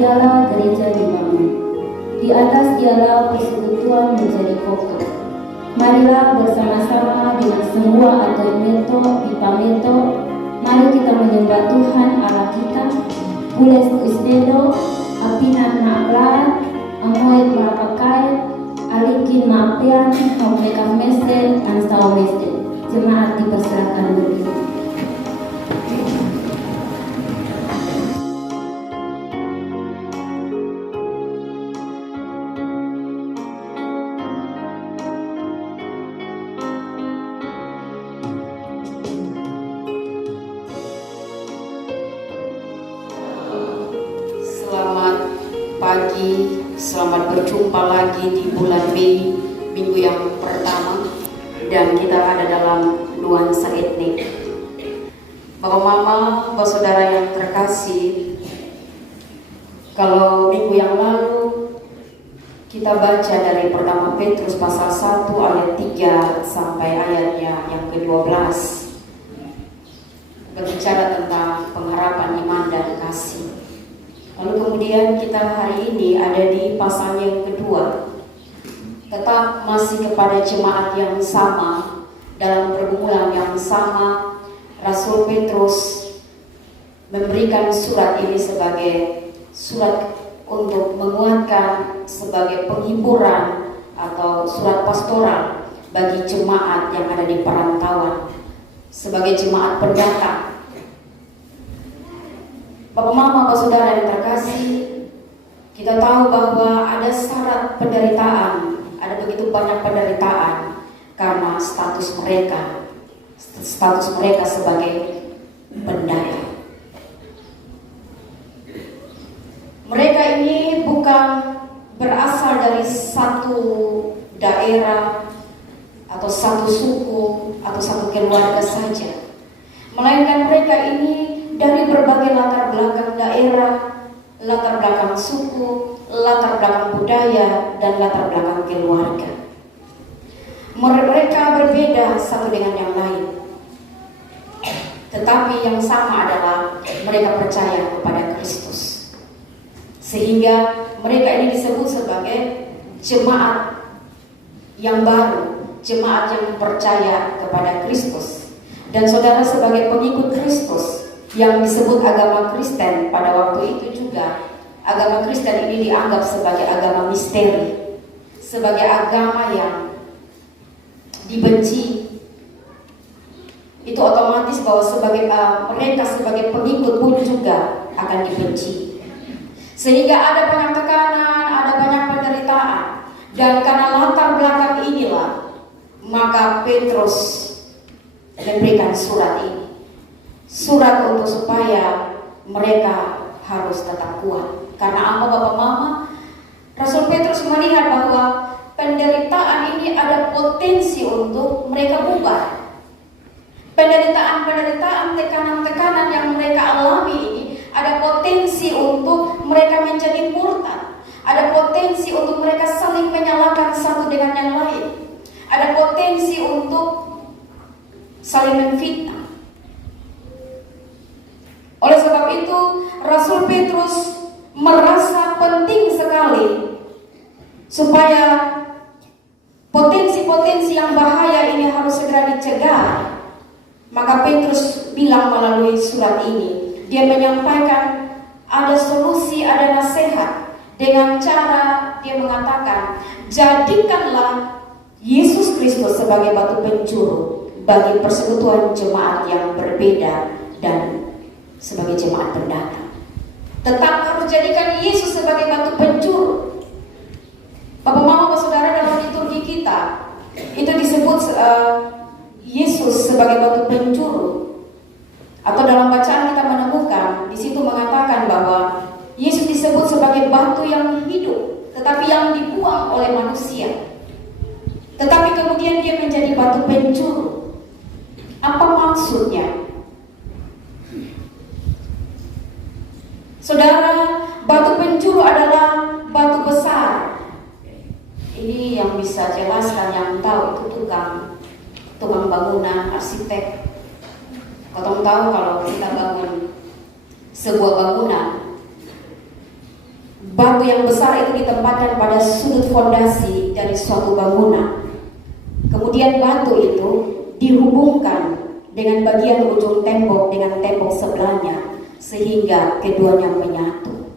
dialah gereja dibangun. Di atas dialah persekutuan menjadi kokoh. Marilah bersama-sama dengan semua adometo dipameto, mari kita menyembah Tuhan Allah kita. Pules usdedo, apinan maaplat, amoy maapakai, alikin maapian, haumekah mesden, anstau mesden. Jemaat dipersilakan berdiri. Pagi, selamat berjumpa lagi di bulan Mei, minggu yang pertama, dan kita ada dalam nuansa etnik. Bapak Mama, Bapak Saudara yang terkasih, kalau minggu yang lalu kita baca dari pertama Petrus pasal 1 ayat 3 sampai ayatnya yang ke-12, berbicara tentang pengharapan iman dan kasih. Lalu kemudian kita hari ini ada di pasal yang kedua, tetap masih kepada jemaat yang sama, dalam pergumulan yang sama. Rasul Petrus memberikan surat ini sebagai surat untuk menguatkan, sebagai penghiburan atau surat pastoral bagi jemaat yang ada di perantauan, sebagai jemaat pendatang. Bapak Mama, Bapak Saudara yang terkasih, kita tahu bahwa ada syarat penderitaan, ada begitu banyak penderitaan karena status mereka sebagai pendeta. Mereka ini bukan berasal dari satu daerah atau satu suku atau satu keluarga saja, melainkan mereka ini dari berbagai latar belakang daerah, latar belakang suku, latar belakang budaya, dan latar belakang keluarga. Mereka berbeda satu dengan yang lain, tetapi yang sama adalah mereka percaya kepada Kristus. Sehingga mereka ini disebut sebagai jemaat yang baru, jemaat yang percaya kepada Kristus. Dan saudara sebagai pengikut Kristus yang disebut agama Kristen, pada waktu itu juga agama Kristen ini dianggap sebagai agama misteri, sebagai agama yang dibenci. Itu otomatis bahwa mereka sebagai pengikut pun juga akan dibenci. Sehingga ada banyak tekanan, ada banyak penderitaan, dan karena latar belakang inilah maka Petrus memberikan surat ini. Surat untuk supaya mereka harus tetap kuat. Karena apa Bapak Mama? Rasul Petrus melihat bahwa penderitaan ini ada potensi untuk mereka bubar. Penderitaan, tekanan-tekanan yang mereka alami ini ada potensi untuk mereka menjadi murtad. Ada potensi untuk mereka saling menyalahkan satu dengan yang lain. Ada potensi untuk saling menfitnah. Oleh sebab itu, Rasul Petrus merasa penting sekali supaya potensi-potensi yang bahaya ini harus segera dicegah. Maka Petrus bilang melalui surat ini, dia menyampaikan ada solusi, ada nasihat dengan cara dia mengatakan, jadikanlah Yesus Kristus sebagai batu pencuru bagi persekutuan jemaat yang berbeda dan sebagai jemaat pendatang. Tetap harus jadikan Yesus sebagai batu pencuru. Bapak Mama, Bapak Saudara, dalam liturgi kita itu disebut Yesus sebagai batu pencuru. Atau dalam bacaan kita menemukan di situ mengatakan bahwa Yesus disebut sebagai batu yang hidup, tetapi yang dibuang oleh manusia. Tetapi kemudian dia menjadi batu pencuru. Apa maksudnya? Saudara, batu pencuru adalah batu besar. Ini yang bisa jelaskan, yang tahu itu tukang bangunan, arsitek. Kau tahu kalau kita bangun sebuah bangunan, batu yang besar itu ditempatkan pada sudut fondasi dari suatu bangunan. Kemudian batu itu dihubungkan dengan bagian ujung tembok dengan tembok sebelahnya sehingga keduanya menyatu.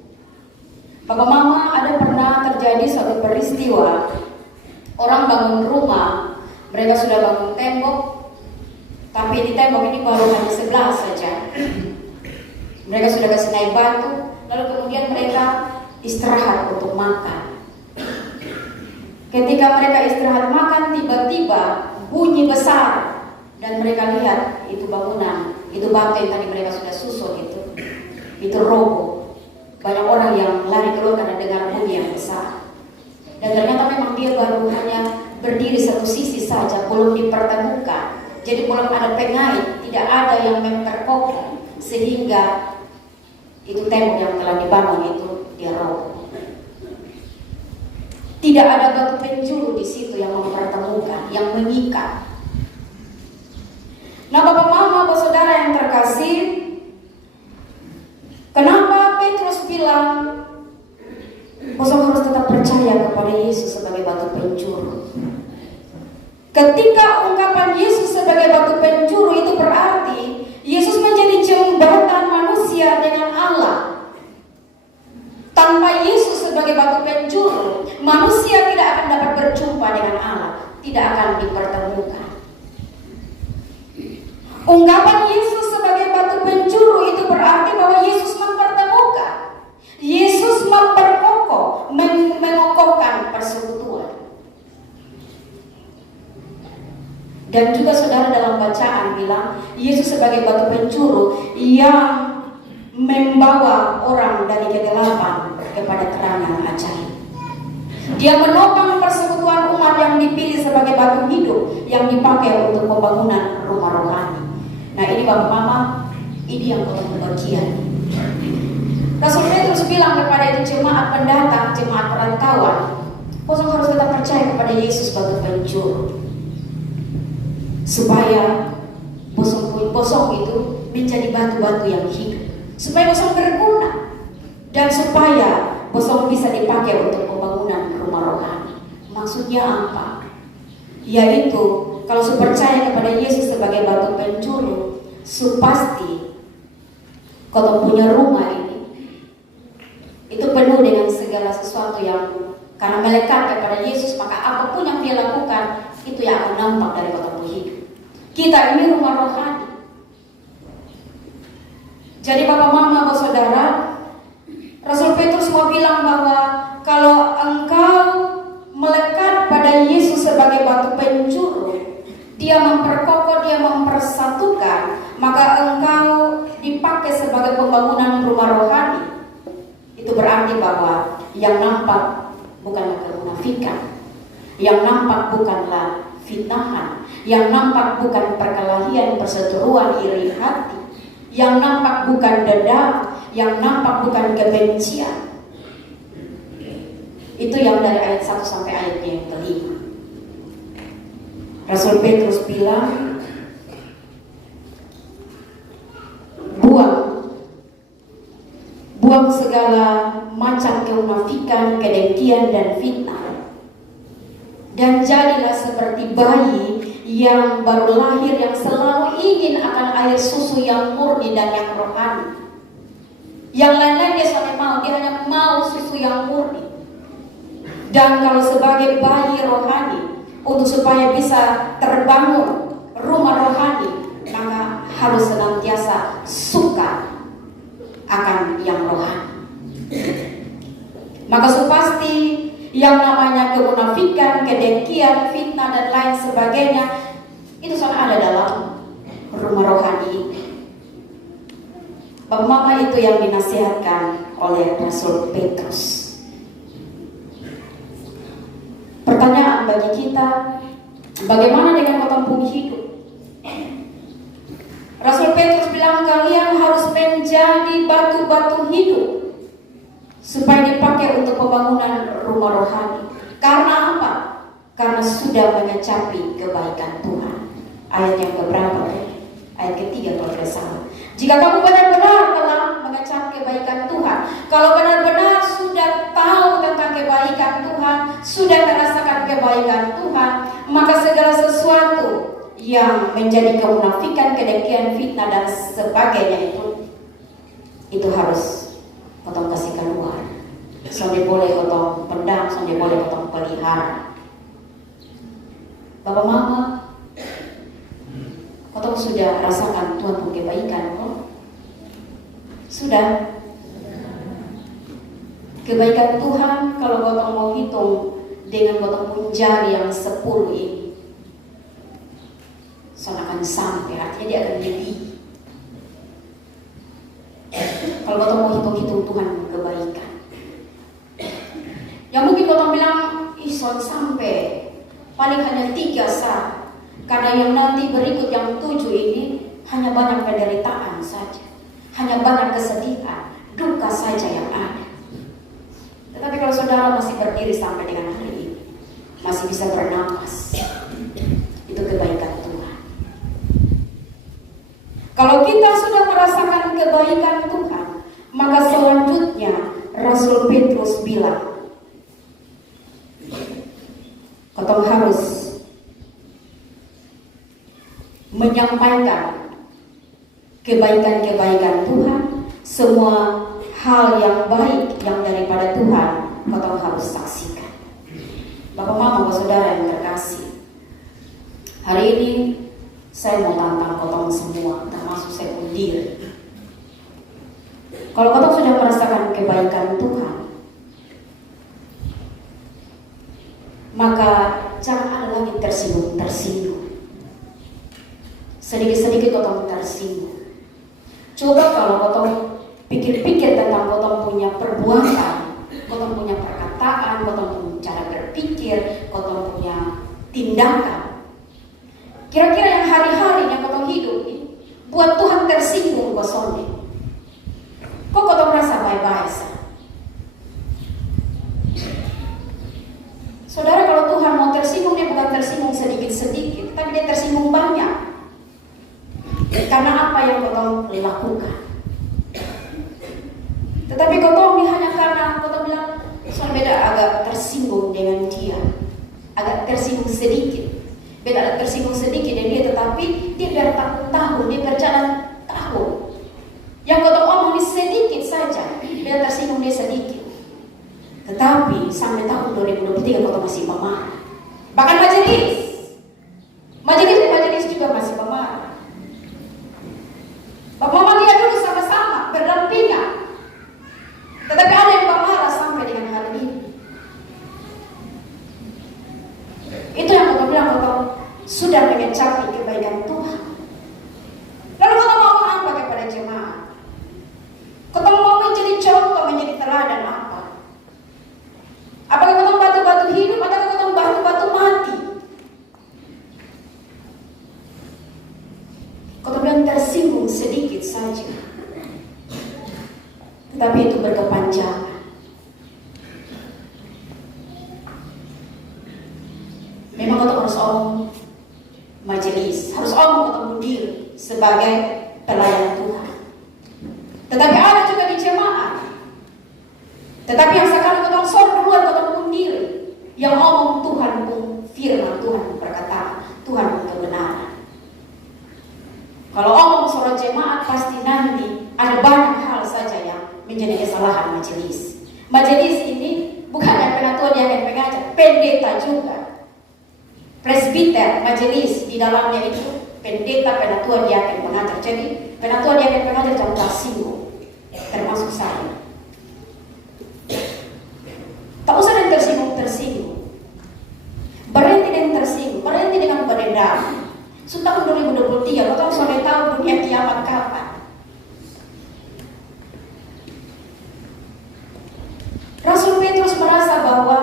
Bapak Mama, ada pernah terjadi suatu peristiwa orang bangun rumah, mereka sudah bangun tembok, tapi di tembok ini baru hanya sebelah saja. Mereka sudah kasih naik batu, lalu kemudian mereka istirahat untuk makan. Ketika mereka istirahat makan, tiba-tiba bunyi besar dan mereka lihat itu bangunan, itu batu yang tadi mereka sudah susun itu roboh. Banyak orang yang lari keluar karena dengar bunyi yang besar. Dan ternyata memang dia baru hanya berdiri satu sisi saja, belum dipertemukan. Jadi belum ada pengait, tidak ada yang memperkokoh, sehingga itu tembok yang telah dibangun itu dia roboh. Tidak ada batu penjuru di situ yang mempertemukan, yang mengikat. Nah, Bapak Mama, Bapak Saudara yang terkasih, kenapa Petrus bilang Bosok harus tetap percaya kepada Yesus sebagai batu penjuru? Ketika ungkapan Yesus sebagai batu penjuru itu berarti Yesus menjadi jembatan manusia dengan Allah. Tanpa Yesus sebagai batu penjuru, manusia tidak akan dapat berjumpa dengan Allah, tidak akan dipertemukan. Ungkapan Yesus sebagai batu penjuru itu berarti bahwa Yesus mempertemukan, Yesus memperkokoh, mengokohkan persekutuan. Dan juga saudara dalam bacaan bilang Yesus sebagai batu penjuru yang membawa orang dari kegelapan kepada terang yang ajaib. Dia menopang persekutuan umat yang dipilih sebagai batu hidup yang dipakai untuk pembangunan rumah rohani. Nah, ini Bapak Mama, ini yang kau bagian. Rasul Petrus bilang kepada itu jemaat pendatang, jemaat perantauan, Bosok harus tetap percaya kepada Yesus sebagai penjuru, supaya bosok itu menjadi batu-batu yang hidup, supaya bosok berguna, dan supaya bosok bisa dipakai untuk pembangunan rumah rohani. Maksudnya apa? Yaitu kalau percaya kepada Yesus sebagai batu penjuru, pasti kalau punya rumah ini itu penuh dengan segala sesuatu yang karena melekat kepada Yesus, maka apapun yang dia lakukan itu yang akan nampak dari kota hidup. Kita ini rumah rohani. Jadi Bapak Mama, Bapak Saudara, Rasul Petrus mau bilang bahwa kalau engkau melekat pada Yesus sebagai batu penjuru, dia memperkokoh, dia mempersatukan, maka engkau dipakai sebagai pembangunan rumah rohani. Itu berarti bahwa yang nampak bukanlah kemunafikan, yang nampak bukanlah fitnahan, yang nampak bukan perkelahian, perseteruan, iri hati, yang nampak bukan dendam, yang nampak bukan kebencian. Itu yang dari ayat 1 sampai ayatnya yang kelima. Rasul Petrus bilang, buang segala macam kemunafikan, kedengkian dan fitnah, dan jadilah seperti bayi yang baru lahir yang selalu ingin akan air susu yang murni dan yang rohani. Yang lain-lain dia sampai mau, dia hanya mau susu yang murni. Dan kalau sebagai bayi rohani, untuk supaya bisa terbangun rumah rohani, maka harus senantiasa suka akan yang rohani. Maka pasti yang namanya kemunafikan, kedengkian, fitnah dan lain sebagainya itu sangat ada dalam rumah rohani ini. Bapak Mama, itu yang dinasihatkan oleh Rasul Petrus. Pertanyaan bagi kita, bagaimana dengan kampung hidup? Rasul Petrus bilang kalian harus menjadi batu-batu hidup supaya dipakai untuk pembangunan rumah rohani. Karena apa? Karena sudah mengecapi kebaikan Tuhan. Ayat yang keberapa? Ayat ketiga kalau tidak salah. Jika kamu benar-benar telah mengecap kebaikan Tuhan, kalau benar-benar sudah maka segala sesuatu yang menjadi kemunafikan, kedengkian, fitnah dan sebagainya itu harus potong kasih keluar. Sonde boleh potong pendam, sonde boleh potong pelihara. Bapak Mama, potong sudah rasakan Tuhan pun kebaikan kok? Sudah. Kebaikan Tuhan kalau potong mau hitung dengan potong pun jari yang 10 ini, soalnya akan sampai, artinya dia akan lebih. Kalau potong mau hitung-hitung Tuhan kebaikan. Yang mungkin potong bilang, son sampai paling hanya 3 sah. Karena yang nanti berikut yang 7 ini hanya banyak penderitaan saja, hanya banyak kesedihan, duka saja yang ada. Tetapi kalau saudara masih berdiri sampai dengan hari ini, masih bisa bernapas, itu kebaikan Tuhan. Kalau kita sudah merasakan kebaikan Tuhan, maka selanjutnya Rasul Petrus bilang, kau harus menyampaikan kebaikan-kebaikan Tuhan, semua hal yang baik yang daripada Tuhan kau harus saksikan. Bapak Mama, Bapak Saudara yang terkasih, hari ini saya mau tantang kau semua, termasuk saya sendiri. Kalau kau sudah merasakan kebaikan Tuhan, maka jangan ada lagi tersinggung. Sedikit-sedikit kau tersinggung. Coba kalau kau pikir-pikir tentang kau punya perbuatan, kau punya perkataan, kau punya cara berpikir, kau punya tindakan. Kira-kira yang hari-hari yang kau hidup ini buat Tuhan tersinggung kosongnya. Kok kau merasa baik-baik sah? Saudara, kalau Tuhan mau tersinggung, dia bukan tersinggung sedikit-sedikit, tapi dia tersinggung banyak. Karena apa yang kau lakukan. Tetapi kau tahu ini hanya karena kau bilang, soal beda agak tersinggung dengan dia, agak tersinggung sedikit, beda agak tersinggung sedikit dengan dia, tetapi dia biar tahun, dia berjalan tahun. Yang kau tahu omong ini sedikit saja, biar tersinggung dia sedikit. Tetapi sampai tahun 2023 kau tahu masih pemarah. Bahkan majelis juga masih pemarah. Bapak Mama lihat dulu sama-sama berdampingan. Tetapi ada yang pemarah sampai dengan hari ini. Itu yang kau bilang, kau sudah mencapai kebaikan Tuhan. Lalu kau mau apa kepada jemaat? Kau mau menjadi contoh, menjadi teladan apa? Apakah kau batu-batu hidup atau kau batu-batu mati? Kau bilang tersinggung sedikit saja, tetapi itu berkepanjangan. Memang kau harus majelis, harus ketemu diri sebagai pelayan Tuhan. Tetapi ada juga di jemaat. Tetapi yang sekarang kau duluan kau diri, yang omong Tuhan pun firman Tuhan perkataan Tuhan pun kebenaran. Kalau omong soal jemaat pasti nanti ada banyak hal saja yang menjadi kesalahan majelis. Majelis ini bukan yang penatua dia akan mengajar, pendeta juga. Presbiter, majelis di dalamnya itu pendeta, penatua dia akan mengajar. Jadi penatua dia akan mengajar jangan tersinggung, termasuk saya. Tak usah dengan tersinggung. Berhenti dengan tersinggung, berhenti dengan berdendam. Tahun 2023, kau tahu sampai tahu dunia kiamat kapan? Rasul Petrus merasa bahwa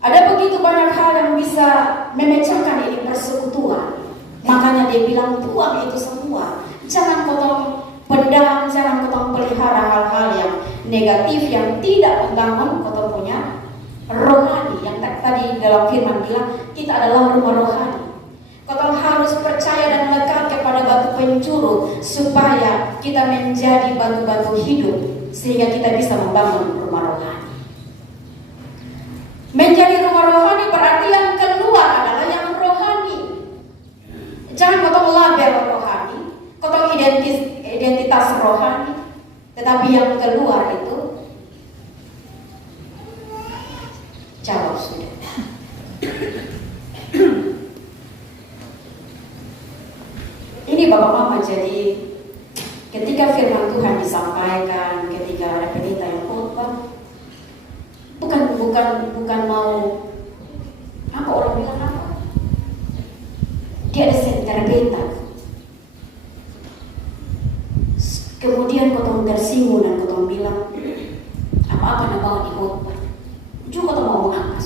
ada begitu banyak hal yang bisa memecahkan ini persekutuan. Makanya dia bilang buang itu semua. Jangan potong pendam, jangan potong pelihara hal-hal yang negatif yang tidak membangun kau punya rohani. Yang tadi dalam firman bilang kita adalah rumah rohani. Kau harus percaya dan lekat kepada batu penjuru supaya kita menjadi batu-batu hidup sehingga kita bisa membangun rumah rohani. Menjadi rumah rohani berarti yang keluar adalah urusan rohani, tetapi yang keluar itu jawab sudah. Ini Bapak Mama, jadi ketika firman Tuhan disampaikan, ketika ada pendeta yang khotbah, bukan mau apa orang bilang apa, dia ada sentimental. Kemudian kotong tersinggung dan kotong bilang apa-apa nak bawa di khotbah. Juga kotong mau ngomong apa?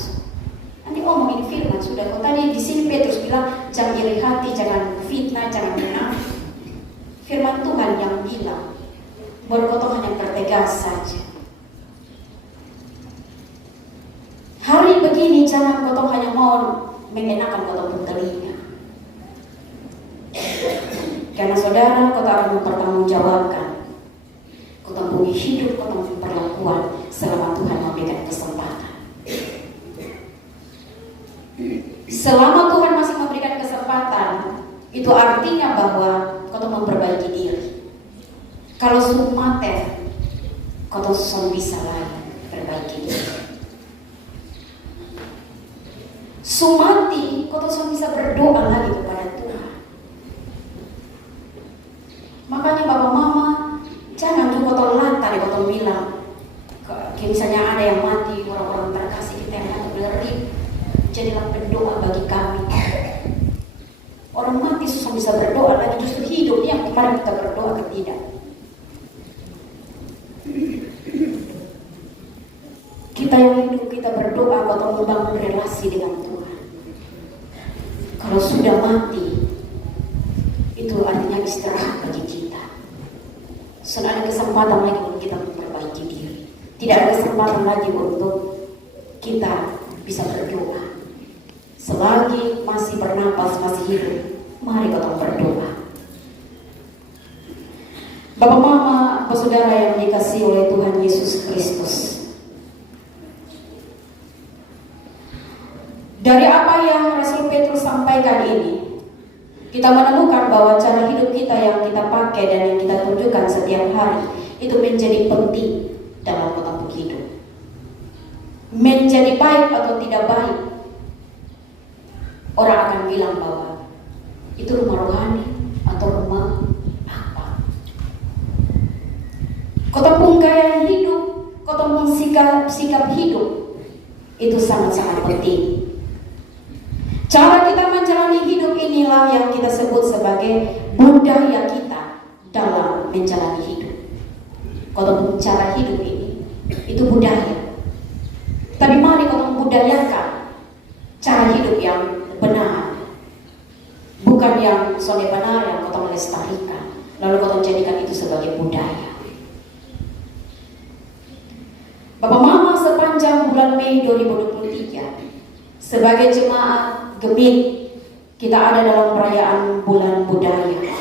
Nanti ngomongin firman sudah. Kau tadi di sini Petrus bilang jangan iri hati, jangan fitnah, jangan munafik. Firman Tuhan yang bilang baru kotong hanya bertegas saja. Hari begini jangan kotong hanya mau mengenakan kotong telinga. Karena saudara, kota akan mempertanggungjawabkan kota punya hidup, kota punya perlakuan selama Tuhan memberikan kesempatan. Selama Tuhan masih memberikan kesempatan, itu artinya bahwa kota memperbaiki diri. Kalau sumater, kota bisa lagi perbaiki diri. Sumati, kota bisa berdoa lagi kepada Tuhan. Makanya Bapak Mama, jangan juga kotong lantar, kotong bilang misalnya ada yang mati, orang-orang terkasih kita yang mati berlari, jadilah pendoa bagi kami. Orang mati susah bisa berdoa lagi, justru hidup yang kemarin kita berdoa atau tidak. Kita yang hidup, kita berdoa kotong membangun relasi dengan Tuhan. Kalau sudah mati, itu artinya istirahat bagi kita. Sudah ada kesempatan lagi untuk kita memperbaiki diri. Tidak ada kesempatan lagi untuk kita bisa berdoa. Selagi masih bernapas, masih hidup, mari kita berdoa. Bapak Mama, saudara yang dikasihi oleh Tuhan Yesus Kristus, dari apa yang Rasul Petrus sampaikan ini, kita menemukan bahwa cara hidup kita yang kita pakai dan yang kita tunjukkan setiap hari itu menjadi penting dalam kotak hidup. Menjadi baik atau tidak baik, orang akan bilang bahwa itu rumah rohani atau rumah apa. Kotak gaya hidup, kotak sikap hidup itu sangat-sangat penting. Cara kita menjalani hidup inilah yang kita sebut sebagai budaya kita dalam menjalani hidup. Kalau cara hidup ini, itu budaya. Tapi mari kita budayakan cara hidup yang benar. Bukan yang soleh benar yang kita melestarikan. Lalu kita jadikan itu sebagai budaya. Bapak Mama, sepanjang bulan Mei 2023, sebagai jemaat Gemit, kita ada dalam perayaan bulan budaya.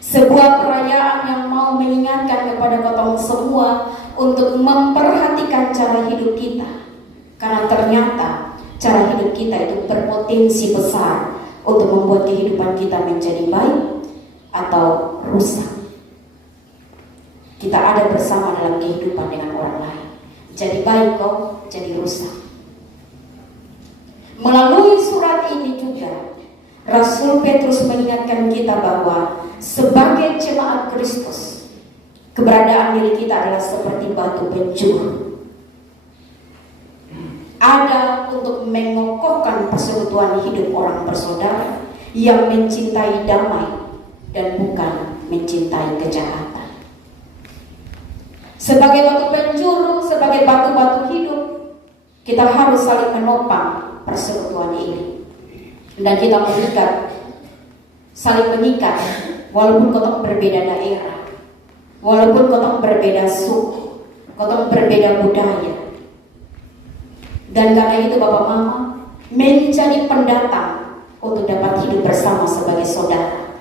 Sebuah perayaan yang mau mengingatkan kepada kita semua untuk memperhatikan cara hidup kita. Karena ternyata cara hidup kita itu berpotensi besar untuk membuat kehidupan kita menjadi baik atau rusak. Kita ada bersama dalam kehidupan dengan orang lain. Jadi baik kok, jadi rusak. Melalui surat ini juga Rasul Petrus mengingatkan kita bahwa sebagai jemaat Kristus, keberadaan diri kita adalah seperti batu penjuru. Ada untuk mengokohkan persekutuan hidup orang bersaudara yang mencintai damai dan bukan mencintai kejahatan. Sebagai batu penjuru, sebagai batu-batu hidup, kita harus saling menopang persekutuan ini, dan kita mengikat, saling mengikat, walaupun kita berbeda daerah, walaupun kita berbeda suku, kita berbeda budaya. Dan karena itu Bapak Mama menjadi pendatang untuk dapat hidup bersama sebagai saudara,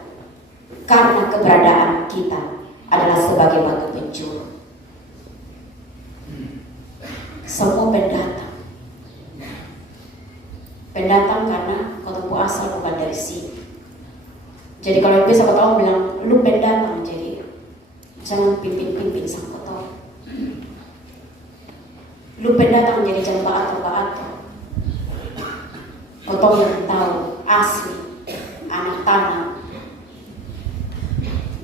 karena keberadaan kita adalah sebagai batu penjuru. Semua pendatang karena ketemu asal bukan dari sini. Jadi kalau biasa orang bilang lu pendatang, jadi Jangan pimpin-pimpin sang kotor. Lu pendatang jadi jangan baato-baato. Kotor yang tahu asli anak tanah.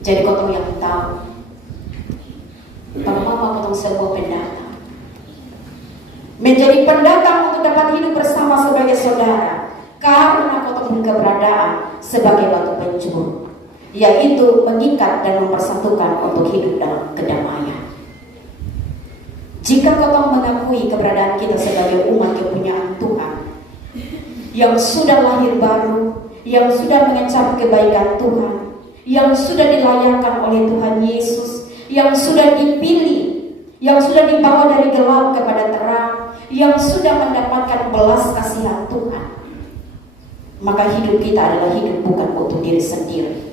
Jadi kotor yang tahu bahwa potong sebuah pendatang. Menjadi pendatang untuk dapat hidup bersama sebagai saudara, karena potong keberadaan sebagai batu penjuru, yaitu mengikat dan mempersatukan untuk hidup dalam kedamaian. Jika kau mengakui keberadaan kita sebagai umat kepunyaan Tuhan, yang sudah lahir baru, yang sudah mengecap kebaikan Tuhan, yang sudah dilayakkan oleh Tuhan Yesus, yang sudah dipilih, yang sudah dibawa dari gelap kepada terang, yang sudah mendapatkan belas kasihan Tuhan, maka hidup kita adalah hidup bukan untuk diri sendiri,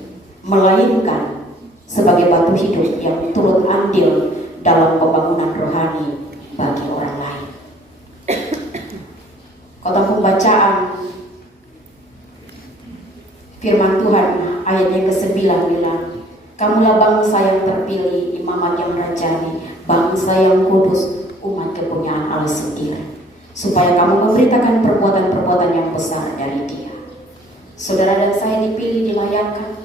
melainkan sebagai batu hidup yang turut andil dalam pembangunan rohani bagi orang lain. Kota pembacaan firman Tuhan ayat yang ke-9 bilang, kamulah bangsa yang terpilih, imamat yang rajani, bangsa yang kudus, umat kepunyaan Allah sendiri, supaya kamu memberitakan perbuatan-perbuatan yang besar dari Dia. Saudara dan saya dipilih, dilayakkan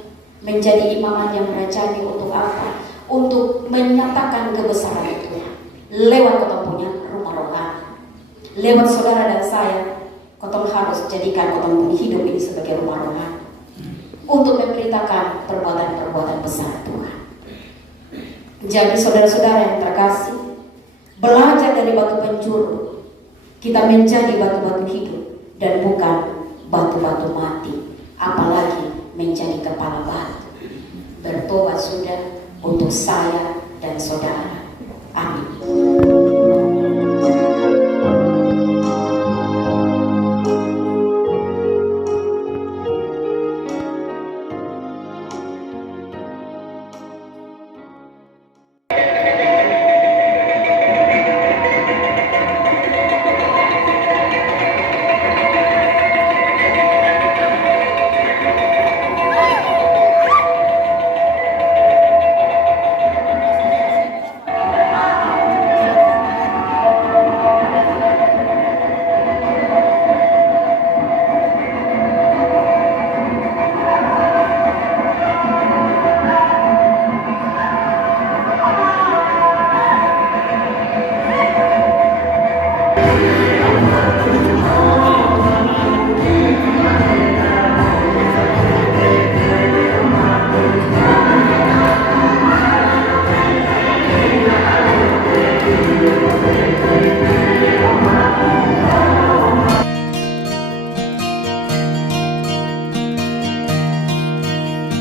menjadi imamat yang rajani untuk apa? Untuk menyatakan kebesaran Tuhan lewat kota punya rumah rohani. Lewat saudara dan saya, kota harus jadikan kota punya hidup ini sebagai rumah rohani untuk memberitakan perbuatan-perbuatan besar Tuhan. Jadi saudara-saudara yang terkasih, belajar dari batu penjuru, kita menjadi batu-batu hidup dan bukan batu-batu mati, apalagi menjadi kepala batu. Bertobat sudah untuk saya dan saudara. Amin.